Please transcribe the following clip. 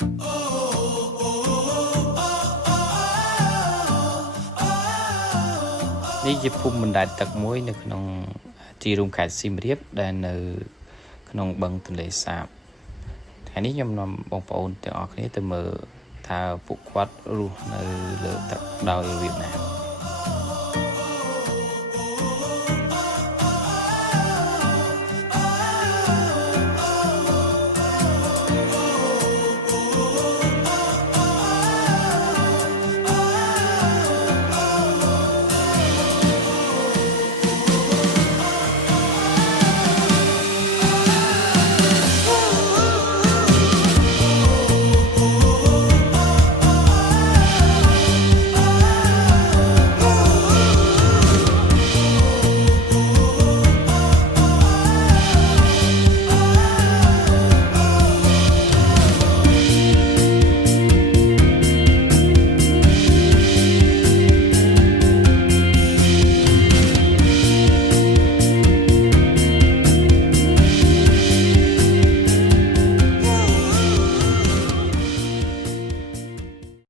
នេះជាភូមិបណ្ដែតទឹកមួយនៅក្នុងទីរួមខេត្តសៀមរាបដែលនៅក្នុងបឹងទន្លេសាបថ្ងៃនេះខ្ញុំនាំបងប្អូនទាំងអស់គ្នាទៅមើលថាពួកគាត់រស់នៅលើទឹកដោយរបៀបណា